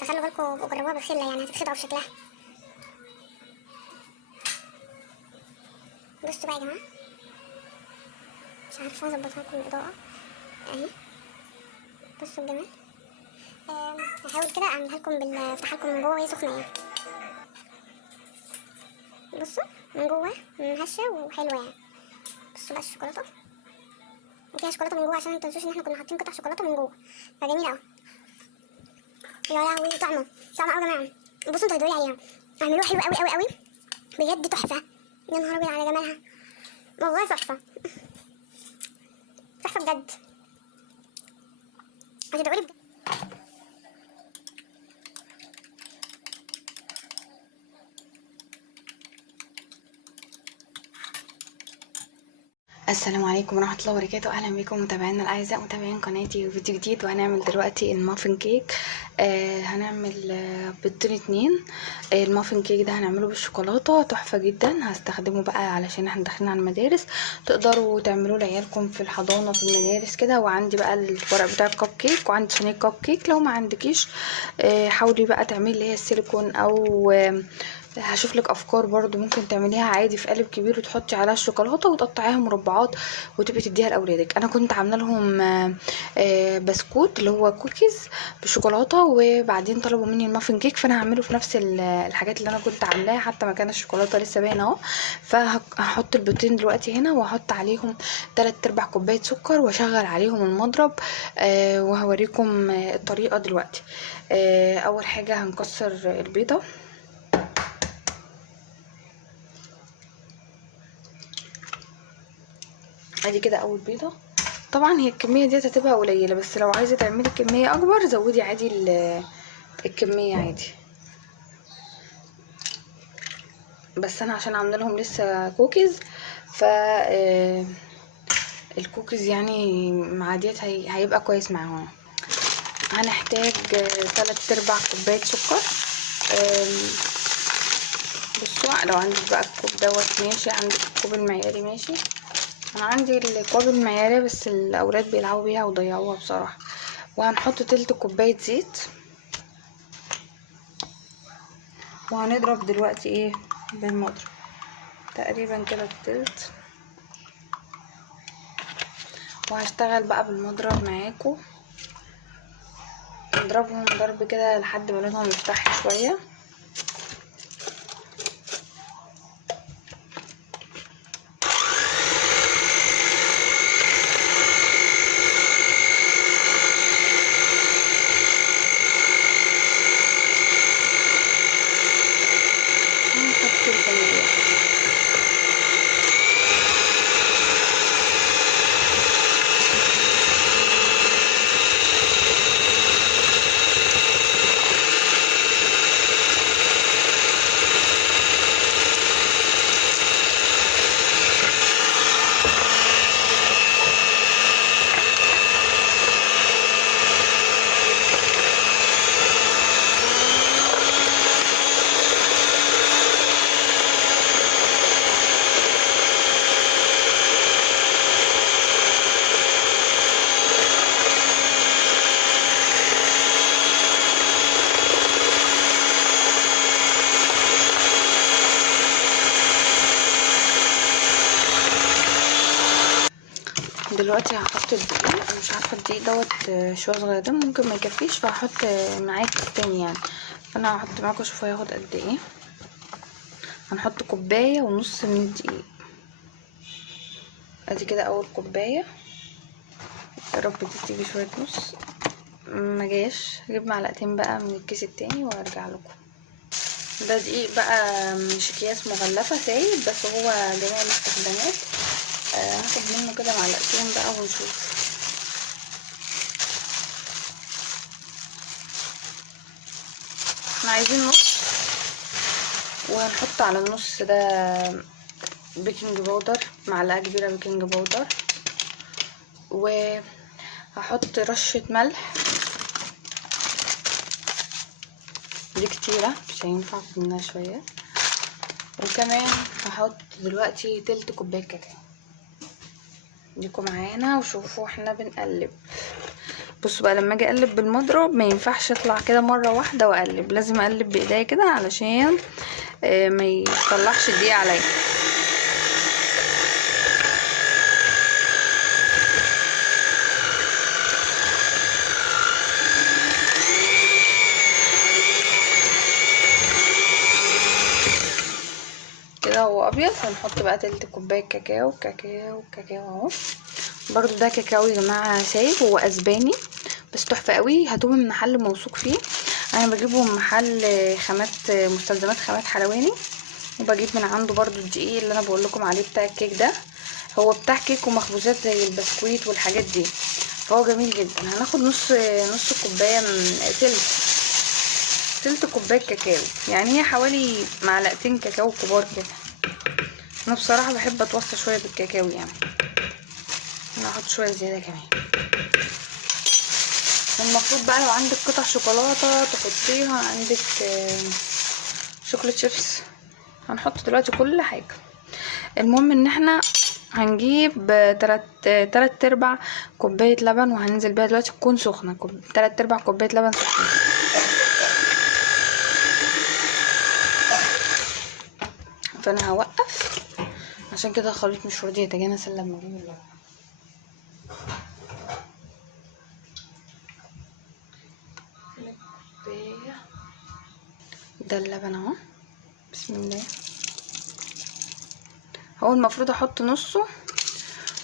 فخلوا بالكم وجربوها بالخله، يعني هتتخدعوا في شكلها. بصوا بقى يا جماعه، مش عارفه اظبطها لكم الاضاءه اهي. بصوا الجمال. هحاول كده اعملها لكم افتحها لكم من جوه وهي سخنه يعني. بصوا من جوه هشه وحلوه يعني. بصوا بقى الشوكولاته، وفيها شوكولاته من جوه عشان متنسوش ان احنا كنا حاطين قطع شوكولاته من جوه، فجميله اوي. يا لهوي طعمه اوي يا جماعه. بصوا انتوا هتدوري عليها، اعملوها حلو اوي اوي اوي بجد، تحفه. يا نهار ابيض على جمالها، والله تحفه تحفه بجد. هتدعولي بجد. السلام عليكم ورحمة الله وبركاته. أهلا بكم متابعينا الأعزاء، متابعين قناتي، وفيديو جديد. وهنعمل دلوقتي المافن كيك. هنعمل بيضتين اتنين. المافن كيك ده هنعمله بالشوكولاتة، تحفة جدا. هستخدمه بقى علشان احنا داخلين على المدارس، تقدروا تعملوه لعيالكم في الحضانة في المدارس كده. وعندي بقى الورق بتاع الكب كيك، وعندي صينية كب كيك. لو ما عندكيش حاولي بقى تعملي اللي هي السيليكون، او هشوف لك افكار برضو ممكن تعمليها عادي في قالب كبير، وتحطي عليها الشوكولاته وتقطعيها مربعات وتبقي تديها لاولادك. انا كنت عامله لهم بسكوت اللي هو كوكيز بالشوكولاته، وبعدين طلبوا مني المافن كيك، فانا هعمله في نفس الحاجات اللي انا كنت عاملاها، حتى مكان الشوكولاته لسه باين اهو. فهحط البيضتين دلوقتي هنا، وهحط عليهم 3/4 كوبايه سكر، واشغل عليهم المضرب. وهوريكم الطريقه دلوقتي. اول حاجه هنكسر البيضه. ادي كده اول بيضه. طبعا هي الكميه دي هتبقى قليله، بس لو عايزه تعملي كميه اكبر زودي عادي الكميه عادي. بس انا عشان عامله لهم لسه كوكيز، ف الكوكيز يعني مع ديت هيبقى كويس معاهم. هنحتاج 3/4 كوبايه سكر. بصوا لو عندك بقى الكوب دوت ماشي، عندك الكوب المعياري ماشي. انا عندي الكوب المعياري، بس الاولاد بيلعبوا بيها وضيعوها بصراحه. وهنحط 1/3 كوبايه زيت، وهنضرب دلوقتي ايه بالمضرب تقريبا كده 1/3. وهشتغل بقى بالمضرب معاكم، نضربهم ضرب كده لحد ما لونهم يفتح شويه. دلوقتي هحط الدقيق. انا مش عارفه الدقيق دوت شويه صغيرين ممكن ما يكفيش، فهحط معاه كيس تاني يعني. فانا هحط معاكم اشوفوا هياخد قد ايه. هنحط 1.5 كوبايه من الدقيق. ادي كده اول كوبايه. يا رب دي تيجي شويه نص، ما جاش. هجيب معلقتين بقى من الكيس التاني وارجع لكم. ده دقيق بقى مش اكياس مغلفه سايب، بس هو جميع الاستخدامات. هاخد منه كده معلقتين بقى ونشوف. احنا عايزين نص، وهنحط على النص ده بيكنج باودر، معلقه كبيره بيكنج باودر. وهحط رشه ملح، دي كتيره مش هينفع منها شويه. وكمان هحط دلوقتي 1/3 كوبايه كاكاو. ديكوا معانا وشوفوا احنا بنقلب. بصوا بقى لما اجي اقلب بالمضرب ما ينفعش يطلع كده مره واحده واقلب، لازم اقلب بايديا كده علشان ما يطلعش الدقيق عليا. كده هو ابيض. هنحط بقى تلت كوبايه كاكاو. اهو برضو ده كاكاو يا جماعه سايب، هو اسباني بس تحفه قوي. هاتوه من محل موثوق فيه، انا بجيبه من محل خامات مستلزمات خامات حلواني، وبجيب من عنده برضو الدقيق اللي انا بقول لكم عليه بتاع الكيك ده، هو بتاع كيك ومخبوزات زي البسكويت والحاجات دي، فهو جميل جدا. هناخد نص كوبايه من تلت كوبايه كاكاو، يعني هي حوالي معلقتين كاكاو كبار كده. انا بصراحه بحب اتوصى شويه بالكاكاو يعني، انا هحط شويه زياده كمان. المفروض بقى لو عندك قطع شوكولاته تحطيها، عندك شوكولاته شيبس، هنحط دلوقتي كل حاجه. المهم ان احنا هنجيب تلات ارباع كوبايه لبن، وهننزل بيها دلوقتي تكون سخنه، تلات ارباع كوبايه لبن سخنه. فانا هوقف عشان كده الخليط مش راضي يتجانس الا لما اجيب اللبن. ده اللبن اهو، بسم الله. هو المفروض احط نصه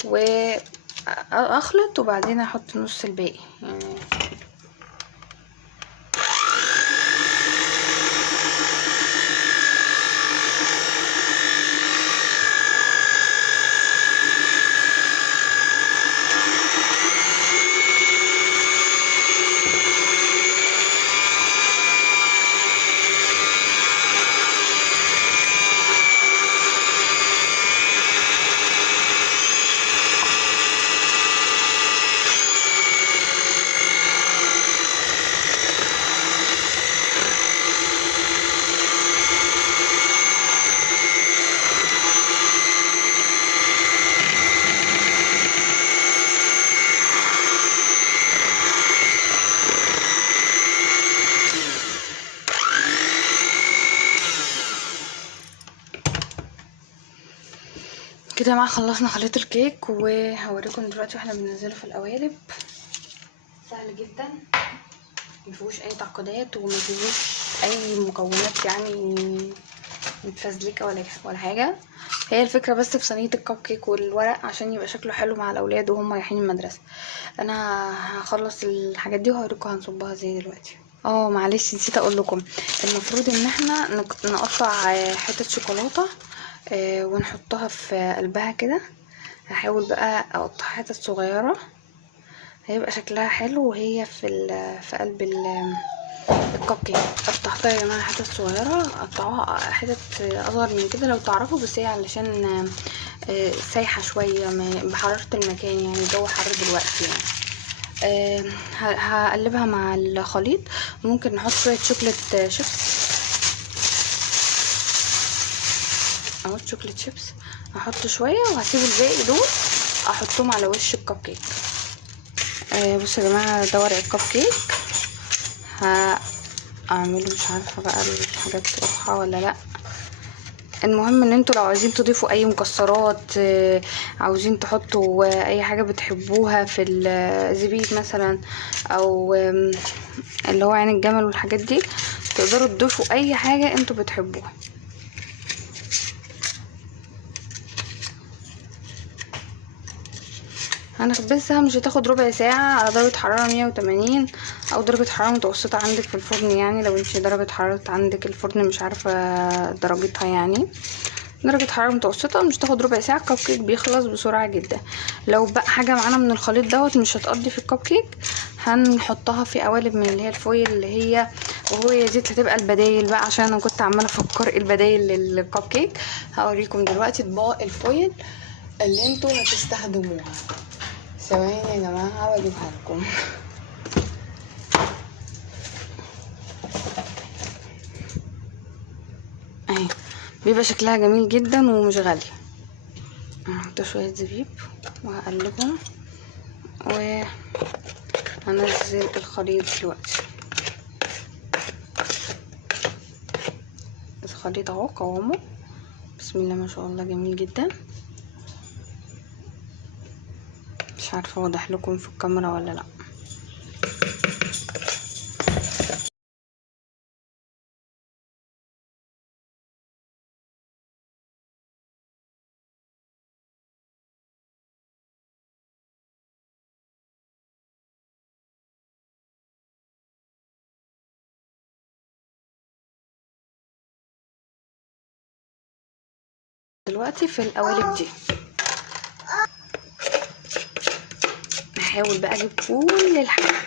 واخلط وبعدين احط نص الباقي يعني. كده يا جماعه خلصنا خليط الكيك، وهوريكم دلوقتي واحنا بننزله في القوالب. سهل جدا، مفيهوش اي تعقيدات ومفيهوش اي مكونات يعني متفزلكه ولا حاجه. هي الفكره بس في صينيه الكب كيك والورق عشان يبقى شكله حلو مع الاولاد وهم رايحين المدرسه. انا هخلص الحاجات دي وهوريكم هنصبها ازاي دلوقتي. معلش نسيت اقول لكم، المفروض ان احنا نقطع حته شوكولاته ونحطها في قلبها كده. هحاول بقى اقطع حتت صغيره هيبقى شكلها حلو وهي في قلب الكب كيك. قطعتها يا جماعه حتت صغيره، قطعوها حتت اصغر من كده لو تعرفوا، بس هي علشان سايحه شويه بحراره المكان، يعني الجو حر دلوقتي يعني. هقلبها مع الخليط. ممكن نحط شويه شوكليت شيبس اهو، شوكليت شيبس هحط شويه وهسيب الباقي دول احطهم على وش الكب كيك. بصوا يا جماعه ده ورق الكب كيك، هعمله مش عارفه بقى الحاجات واضحه ولا لا. المهم ان انتوا لو عايزين تضيفوا اي مكسرات، عاوزين تحطوا اي حاجه بتحبوها في الزبيب مثلا، او اللي هو عين الجمل والحاجات دي، تقدروا تضيفوا اي حاجه انتوا بتحبوها. هنخبزها، مش هتاخد ربع ساعة على درجة حرارة 180 او درجة حرارة متوسطة عندك في الفرن، يعني لو انتي درجة حرارة عندك الفرن مش عارفة درجتها، يعني درجة حرارة متوسطة مش تاخد ربع ساعة. الكب كيك بيخلص بسرعة جدا. لو بقى حاجة معانا من الخليط دوت مش هتقضي في الكب كيك، هنحطها في قوالب من اللي هي الفويل اللي هي، وهو يا زيت هتبقى البدايل بقى، عشان انا كنت عمالة افكر البدايل للكب كيك. هوريكم دلوقتي اطباق الفويل اللي انتوا هتستخدموها. ثواني يا جماعه واجيبها لكم. اهي بيبقى شكلها جميل جدا ومش غاليه. هحط شويه زبيب وهقلبهم هنزل الخليط دلوقتي. الخليط اهو قوامه بسم الله ما شاء الله جميل جدا. مش عارفه واضح لكم في الكاميرا ولا لا. دلوقتي في القوالب دي نحاول بقى اجيب كل الحاجات.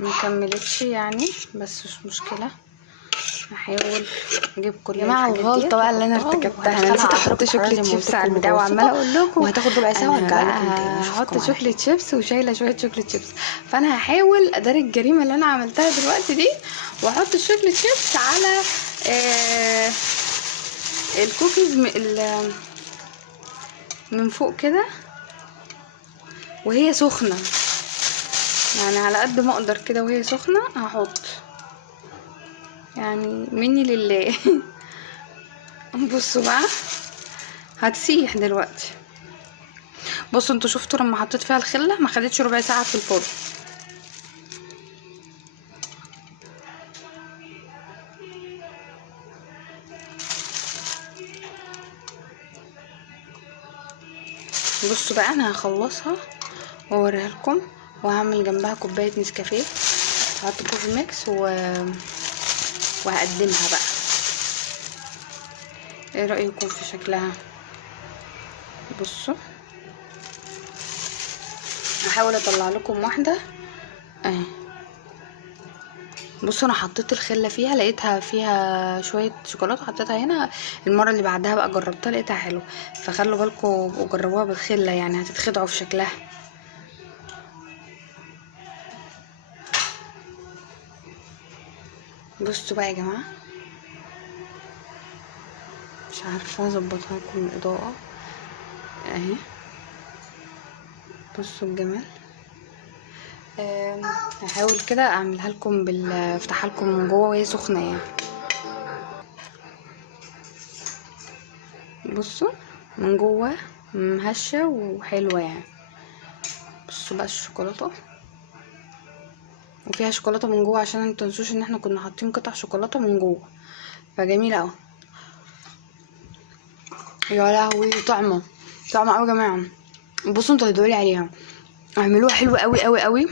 مكملتش يعني بس مش مشكله، هحاول اجيب كل يا جماعه الغلطه بقى اللي انا ارتكبتها، انا نسيت احط شوكليت شيبس على البتاع وعماله اقول لكم وهتاخد ربع ساعه وارجع لكم تاني. هحط شوكليت شيبس وشايله شويه شوكليت شيبس، فانا هحاول اداري الجريمه اللي انا عملتها دلوقتي دي واحط الشوكليت شيبس على الكوكيز من فوق كده وهي سخنه، يعني على قد ما اقدر كده وهي سخنه هحط، يعني مني لله. بصوا بقى هتسيح دلوقتي. بصوا انتوا شفتوا لما حطيت فيها الخله ما خدتش ربع ساعه في الفرن. بصوا بقى انا هخلصها واوريها لكم وهعمل جنبها كوبايه نسكافيه، هحط كوفي ميكس وهقدمها بقى. ايه رايكم في شكلها؟ بصوا هحاول اطلع لكم واحده اهي. بصوا انا حطيت الخله فيها لقيتها فيها شويه شوكولاته، حطيتها هنا. المره اللي بعدها بقى جربتها لقيتها حلوه، فخلوا بالكم وجربوها بالخله يعني هتتخدعوا في شكلها. بصوا بقى يا جماعه، مش عارفه اظبطها لكم الاضاءه اهي. بصوا الجمال. هحاول كده اعملها لكم افتحها لكم من جوه وهي سخنه يعني. بصوا من جوه مهشه وحلوه يعني. بصوا بقى الشوكولاته وفيها شوكولاته من جوه، عشان انتوا متنسوش ان احنا كنا حاطين قطع شوكولاته من جوه، فجميله اهو. يا لهوي طعمه قوي يا جماعه. بصوا انتوا هتدعوا لي عليها، اعملوها حلوه قوي قوي قوي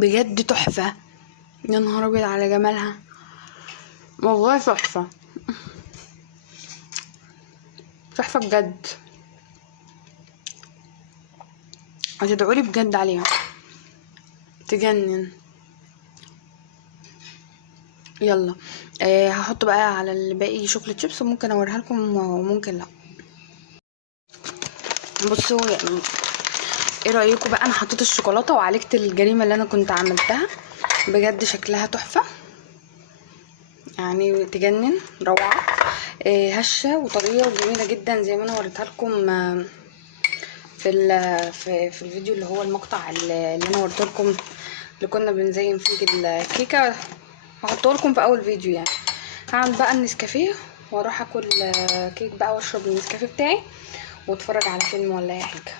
بجد تحفه. يا نهار ابيض على جمالها، والله تحفه تحفه بجد. هتدعوا لي بجد عليها، تجنن. يلا هحط بقى على الباقي شوكليت شيبس، وممكن اوريها لكم وممكن لا. بصوا يعني ايه رايكم بقى؟ انا حطيت الشوكولاته وعالجت الجريمه اللي انا كنت عملتها، بجد شكلها تحفه يعني تجنن، روعه. هشه وطريه وجميله جدا زي ما انا وريتها لكم في الفيديو اللي هو المقطع اللي انا وريته لكم اللي كنا بنزين فيه الكيكه، هحطه لكم في اول فيديو يعني. هعمل بقى النسكافيه واروح اكل كيك بقى واشرب النسكافيه بتاعي واتفرج على فيلم ولا اي حاجه.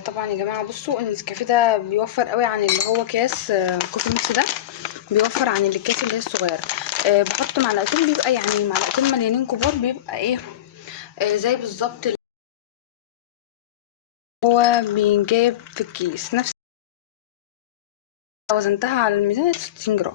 طبعا يا جماعه بصوا النسكافيه ده بيوفر قوي عن اللي هو كاس كوفي ميكس ده، بيوفر عن الكاس اللي هي الصغيره. بحط معلقتين، بيبقى يعني معلقتين مليانين كبار، بيبقى ايه زي بالظبط هو بينجاب في الكيس. نفس وزنتها على الميزان 60 جرام.